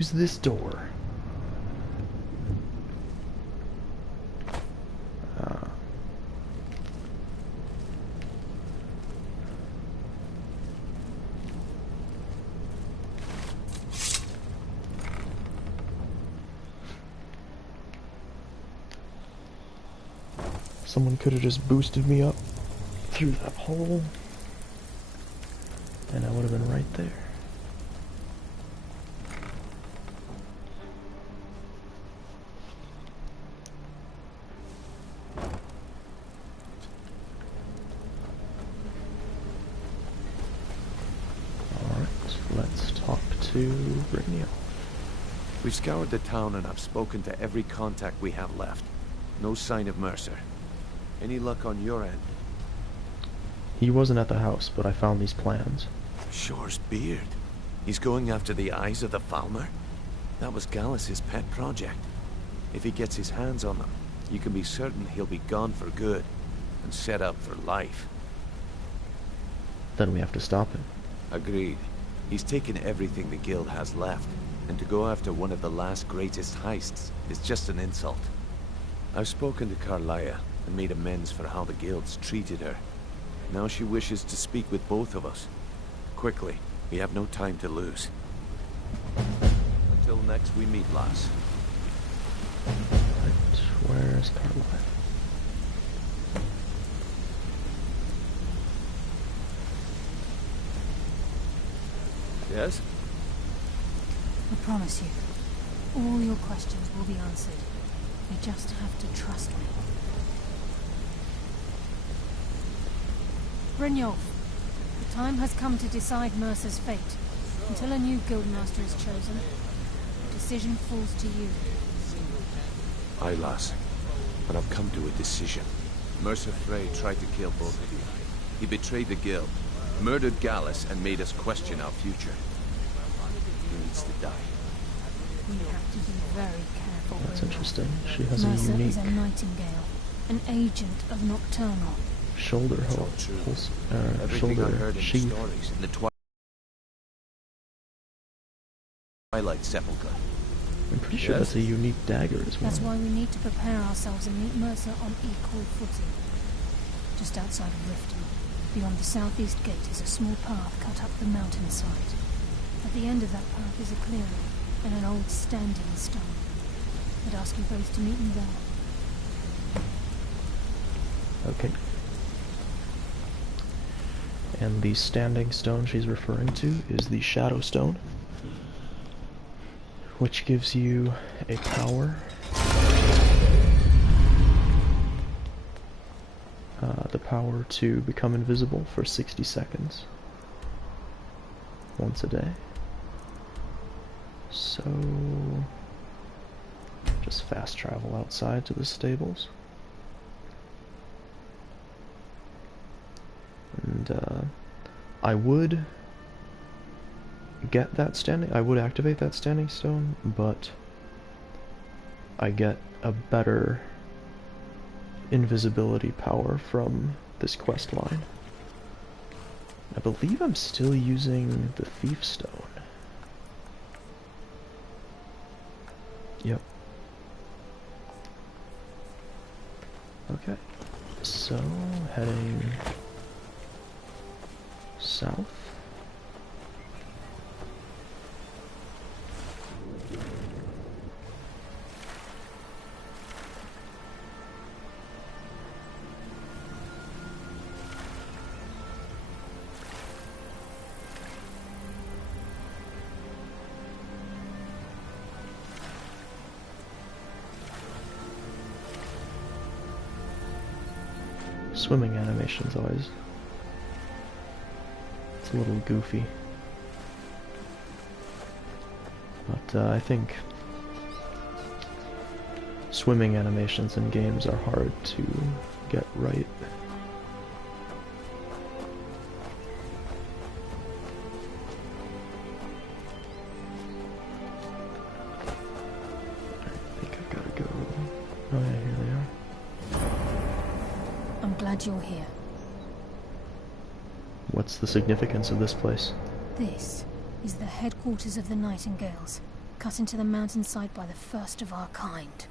Use this door. Someone could have just boosted me up through that hole, and I would have been right there. Alright, let's talk to Brittany. We've scoured the town and I've spoken to every contact we have left. No sign of Mercer. Any luck on your end? He wasn't at the house, but I found these plans. Shore's beard. He's going after the eyes of the Falmer? That was Gallus's pet project. If he gets his hands on them, you can be certain he'll be gone for good and set up for life. Then we have to stop him. Agreed. He's taken everything the guild has left, and to go after one of the last greatest heists is just an insult. I've spoken to Carlia and made amends for how the guilds treated her. Now she wishes to speak with both of us. Quickly, we have no time to lose. Until next we meet, lass. Right, where's Carlia? Yes? I promise you, all your questions will be answered. You just have to trust me. Brynjolf, the time has come to decide Mercer's fate. Until a new guildmaster is chosen, the decision falls to you. Aye, lass. But I've come to a decision. Mercer Frey tried to kill both of you. He betrayed the guild, murdered Gallus, and made us question our future. He needs to die. We have to be very careful. That's Brynjolf. interesting. She has Mercer a unique is a nightingale, an agent of Nocturnal. shoulder It's all hole. true. Shoulder Everything I heard in sheath. the stories in the Twilight Sepulchre. I'm pretty sure Yes? that's a unique dagger as well. That's why we need to prepare ourselves and meet Mercer on equal footing. Just outside of Riften, beyond the southeast gate, is a small path cut up the mountainside. At the end of that path is a clearing and an old standing stone. I'd ask you both to meet me there. Okay. And the standing stone she's referring to is the Shadow Stone, which gives you a power. The power to become invisible for 60 seconds. Once a day. So, just fast travel outside to the stables. And I would get that standing, I would activate that standing stone, but I get a better invisibility power from this quest line. I believe I'm still using the Thief Stone. Yep. Okay, so heading south. Swimming animations always. It's a little goofy. But I think swimming animations in games are hard to get right. I think I've got to go. Oh yeah, here they are. I'm glad you're here. What's the significance of this place? This is the headquarters of the Nightingales. cut into the mountainside by the first of our kind.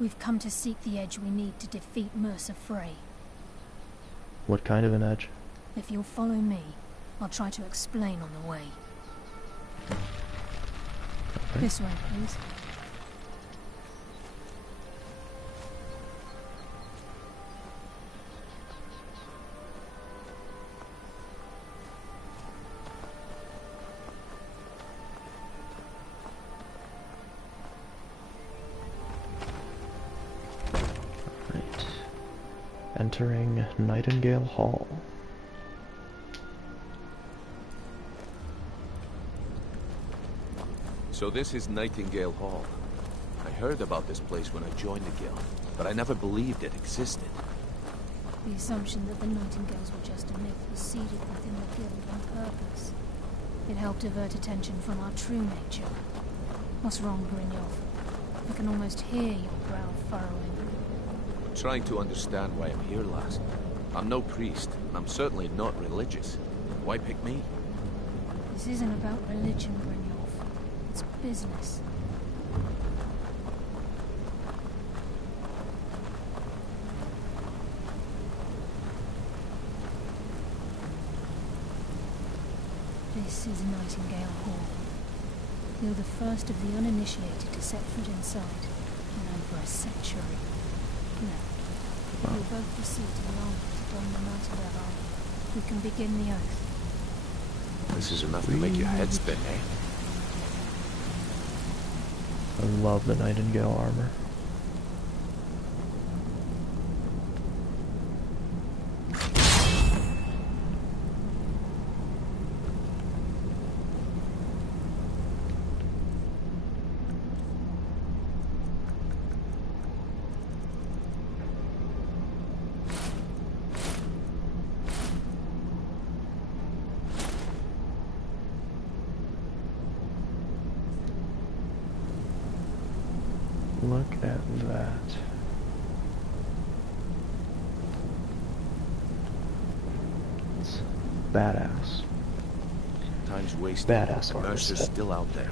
We've come to seek the edge we need to defeat Mercer Frey. What kind of an edge? If you'll follow me, I'll try to explain on the way. Okay. This way, please. Right. Entering Nightingale Hall. So this is Nightingale Hall. I heard about this place when I joined the guild, but I never believed it existed. The assumption that the Nightingales were just a myth was seeded within the guild on purpose. It helped divert attention from our true nature. What's wrong, Brynjolf? I can almost hear your brow furrowing. I'm trying to understand why I'm here, lass. I'm no priest, and I'm certainly not religious. Why pick me? This isn't about religion, Brynjolf. It's business. This is Nightingale Hall. You're the first of the uninitiated to set foot inside in over a century. Now, you'll both proceed to the armor to don the Nightingale armor. We can begin the oath. This is enough to make your head spin, eh? I love the Nightingale armor. Look at that. It's badass. Time's wasted. Badass armor Mercer's set. still out there.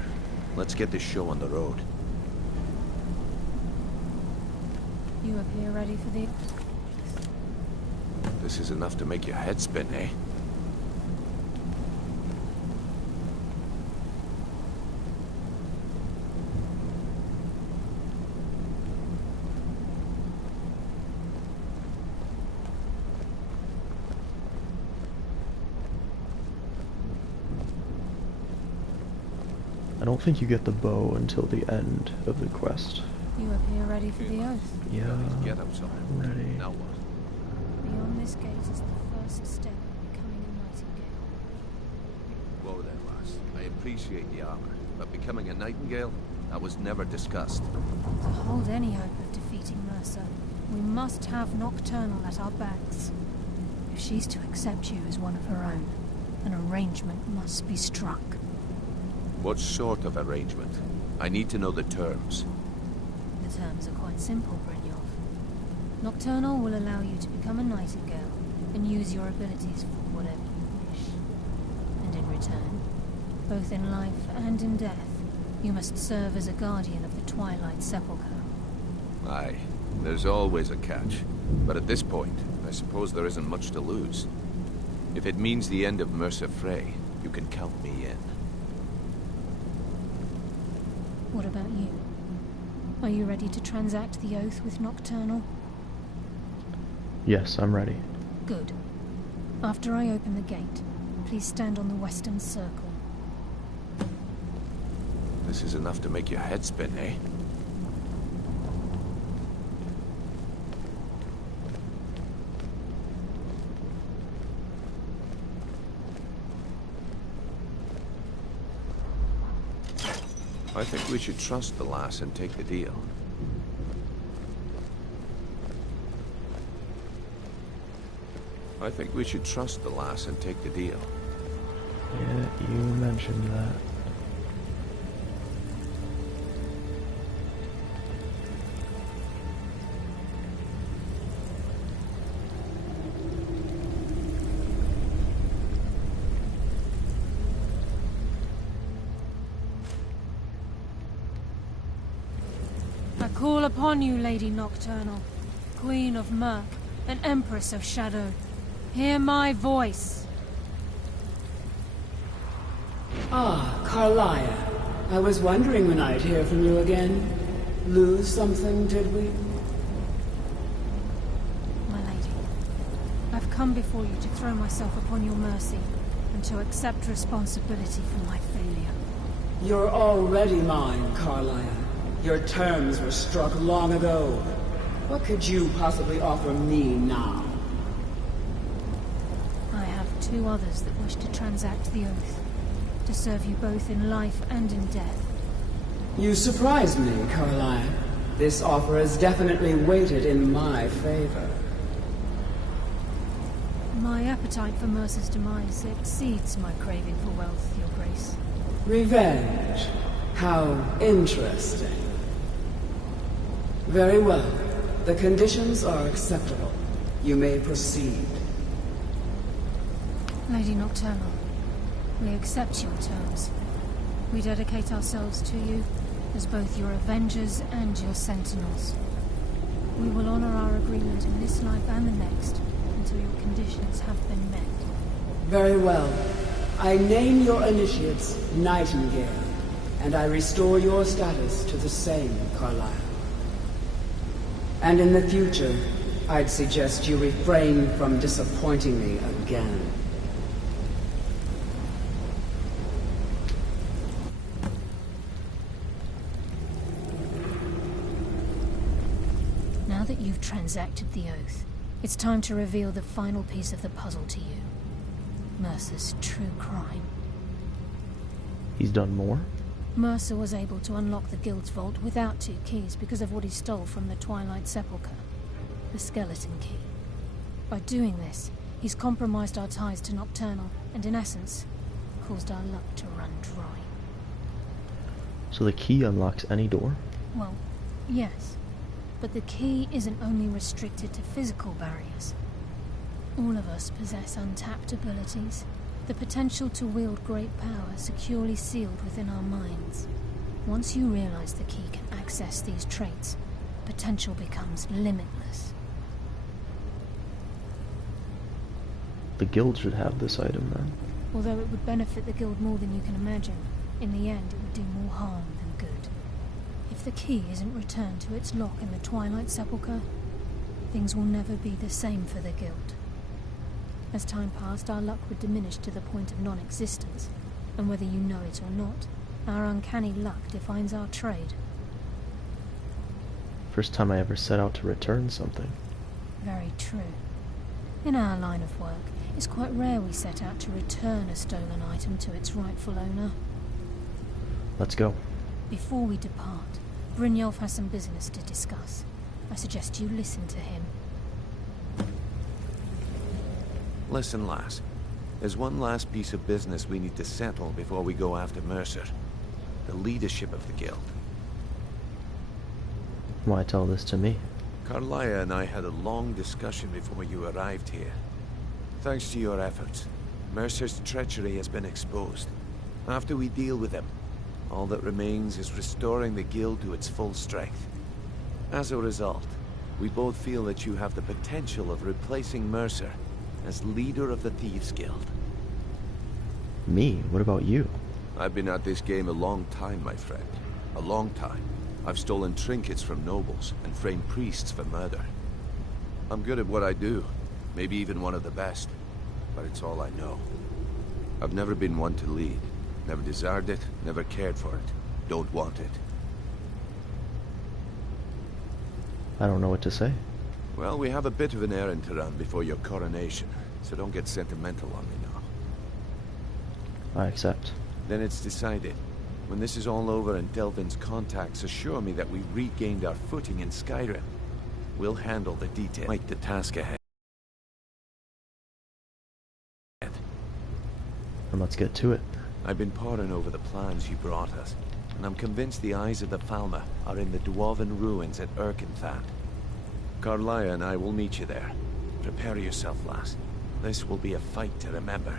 Let's get this show on the road. You appear ready for the... This is enough to make your head spin, eh? I don't think you get the bow until the end of the quest. You appear ready for the oath. Yeah, Get up, sorry. ready. Now what? Beyond this gate is the first step in becoming a Nightingale. Whoa there, lass. I appreciate the armor, but becoming a Nightingale? That was never discussed. To hold any hope of defeating Mercer, we must have Nocturnal at our backs. If she's to accept you as one of her own, an arrangement must be struck. What sort of arrangement? I need to know the terms. The terms are quite simple, Brynjolf. Nocturnal will allow you to become a Nightingale and use your abilities for whatever you wish. And in return, both in life and in death, you must serve as a guardian of the Twilight Sepulchre. Aye, there's always a catch. But at this point, I suppose there isn't much to lose. If it means the end of Mercer Frey, you can count me in. What about you? Are you ready to transact the oath with Nocturnal? Yes, I'm ready. Good. After I open the gate, please stand on the western circle. This is enough to make your head spin, eh? I think we should trust the lass and take the deal. I think we should trust the lass and take the deal. Yeah, you mentioned that. call upon you, Lady Nocturnal, Queen of Murk, and Empress of Shadow. Hear my voice. Ah, Carlia. I was wondering when I'd hear from you again. Lose something, did we? My lady, I've come before you to throw myself upon your mercy, and to accept responsibility for my failure. You're already mine, Carlia. Your terms were struck long ago. What could you possibly offer me now? I have two others that wish to transact the oath, to serve you both in life and in death. You surprise me, Carlia. This offer is definitely weighted in my favor. My appetite for Mercer's demise exceeds my craving for wealth, Your Grace. Revenge. How interesting. Very well. The conditions are acceptable. You may proceed. Lady Nocturnal, we accept your terms. We dedicate ourselves to you as both your avengers and your sentinels. We will honor our agreement in this life and the next until your conditions have been met. Very well. I name your initiates Nightingale, and I restore your status to the same, Carlisle. And in the future, I'd suggest you refrain from disappointing me again. Now that you've transacted the oath, it's time to reveal the final piece of the puzzle to you. Mercer's true crime. He's done more? Mercer was able to unlock the Guild's vault without 2 keys because of what he stole from the Twilight Sepulchre, the skeleton key. By doing this, he's compromised our ties to Nocturnal, and in essence, caused our luck to run dry. So the key unlocks any door? Well, yes. But the key isn't only restricted to physical barriers. All of us possess untapped abilities, the potential to wield great power securely sealed within our minds. Once you realize the key can access these traits, potential becomes limitless. The guild should have this item then. Although it would benefit the guild more than you can imagine, in the end it would do more harm than good. If the key isn't returned to its lock in the Twilight Sepulchre, things will never be the same for the guild. As time passed, our luck would diminish to the point of non-existence, and whether you know it or not, our uncanny luck defines our trade. First time I ever set out to return something. Very true. In our line of work, it's quite rare we set out to return a stolen item to its rightful owner. Let's go. Before we depart, Brynjolf has some business to discuss. I suggest you listen to him. Listen, lass. There's one last piece of business we need to settle before we go after Mercer. The leadership of the guild. Why tell this to me? Carlia and I had a long discussion before you arrived here. Thanks to your efforts, Mercer's treachery has been exposed. After we deal with him, all that remains is restoring the guild to its full strength. As a result, we both feel that you have the potential of replacing Mercer as leader of the Thieves Guild. Me? What about you? I've been at this game a long time, my friend. A long time. I've stolen trinkets from nobles and framed priests for murder. I'm good at what I do. Maybe even one of the best. But it's all I know. I've never been one to lead. Never desired it, never cared for it. Don't want it. I don't know what to say. Well, we have a bit of an errand to run before your coronation, so don't get sentimental on me now. I accept. Then it's decided. When this is all over and Delvin's contacts assure me that we've regained our footing in Skyrim, we'll handle the details. Like the task ahead. And let's get to it. I've been poring over the plans you brought us, and I'm convinced the eyes of the Falmer are in the Dwarven ruins at Erkenthand. Carlia and I will meet you there. Prepare yourself, lass. This will be a fight to remember.